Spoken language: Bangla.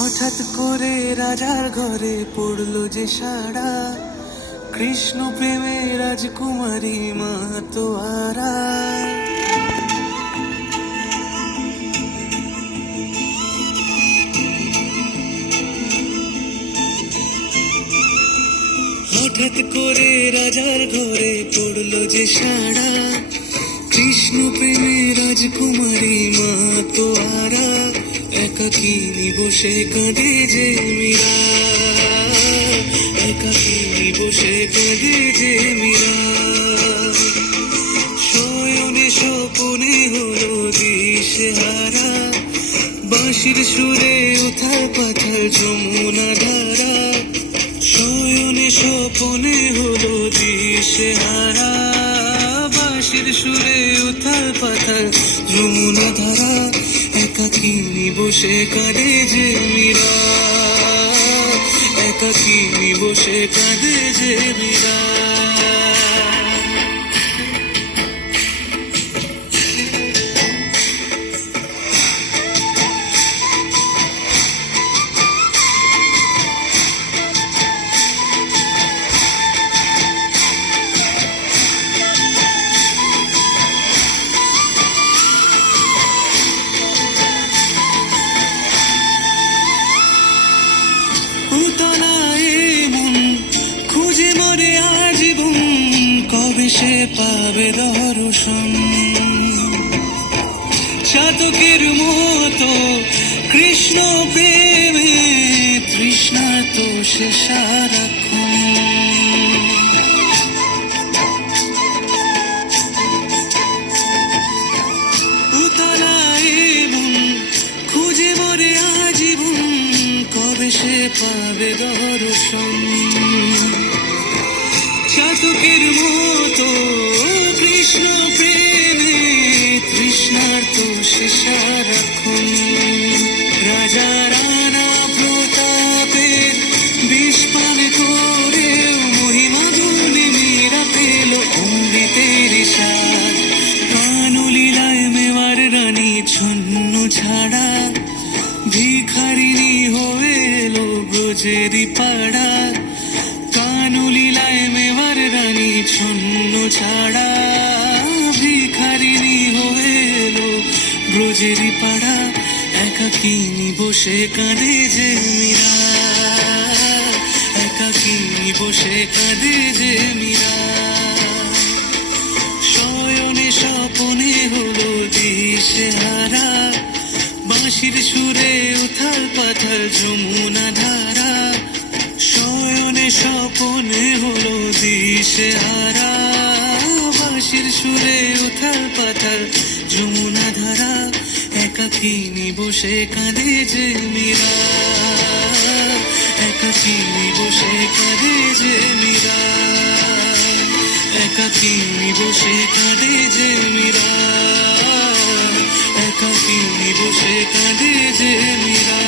হঠাৎ করে রাজার ঘরে পড়লো যে সাড়া, কৃষ্ণ প্রেমে রাজকুমারী মাতোয়ারা। হঠাৎ করে রাজার ঘরে পড়লো যে সাড়া, কৃষ্ণ প্রেমে রাজকুমারী মাতোয়ারা। একাকিনী বসে কাঁদে যে মীরা, একাকিনী বসে কাঁদে যে মীরা। শয়নে স্বপনে হলো দিশেহারা, বাঁশির সুরে উথাল পাথাল যমুনা ধারা। শয়নে স্বপনে হলো দিশেহারা, বাঁশির সুরে উথাল পাথাল যমুনা ধারা। একাকিনী বসে কাঁদে যে মীরা, একাকিনী বসে কাঁদে যে মীরা। উতলায় মন খুঁজে মরে আজীবন, কবে সে পাবে দর্শন। চাতকের মতো কৃষ্ণ প্রেমে তৃষ্ণা তো সে সারাক্ষণ। উতলায় মন খুঁজে মরে আজীবন, কবে সে পাবে দর্শন। চাতকের মতো কৃষ্ণ প্রেমে তৃষ্ণার তো সে সারাক্ষণ। রাজা রানা প্রতাপের বিষ পান করে মহিমা গুণে মীরা পেল অমৃতের স্বাদ। কানলীলায় মেওয়ার রানী ছন্ন ছাড়া, ভিখারিনী হয়ে এলো ব্রজেরই পাড়া। কানলীলায় মেওয়ার রানী ছন্ন ছাড়া, ভিখারিনী হয়ে এলো ব্রজেরই পাড়া। একাকিনী বসে কাঁদে যে মীরা, একাকিনী বসে কাঁদে যে মীরা। শয়নে স্বপনে হলো দিশেহারা, বাঁশির সুরে উথাল পাথাল যমুনা ধারা। শয়নে স্বপনে হলো দিশেহারা, বাঁশির সুরে উথাল পাথাল যমুনা ধারা। একাকিনী বসে কাঁদে যে মীরা, একাকিনী বসে কাঁদে যে মীরা, একাকিনী বসে কাঁদে যে মীরা, একাকিনী বসে কাঁদে যে মীরা।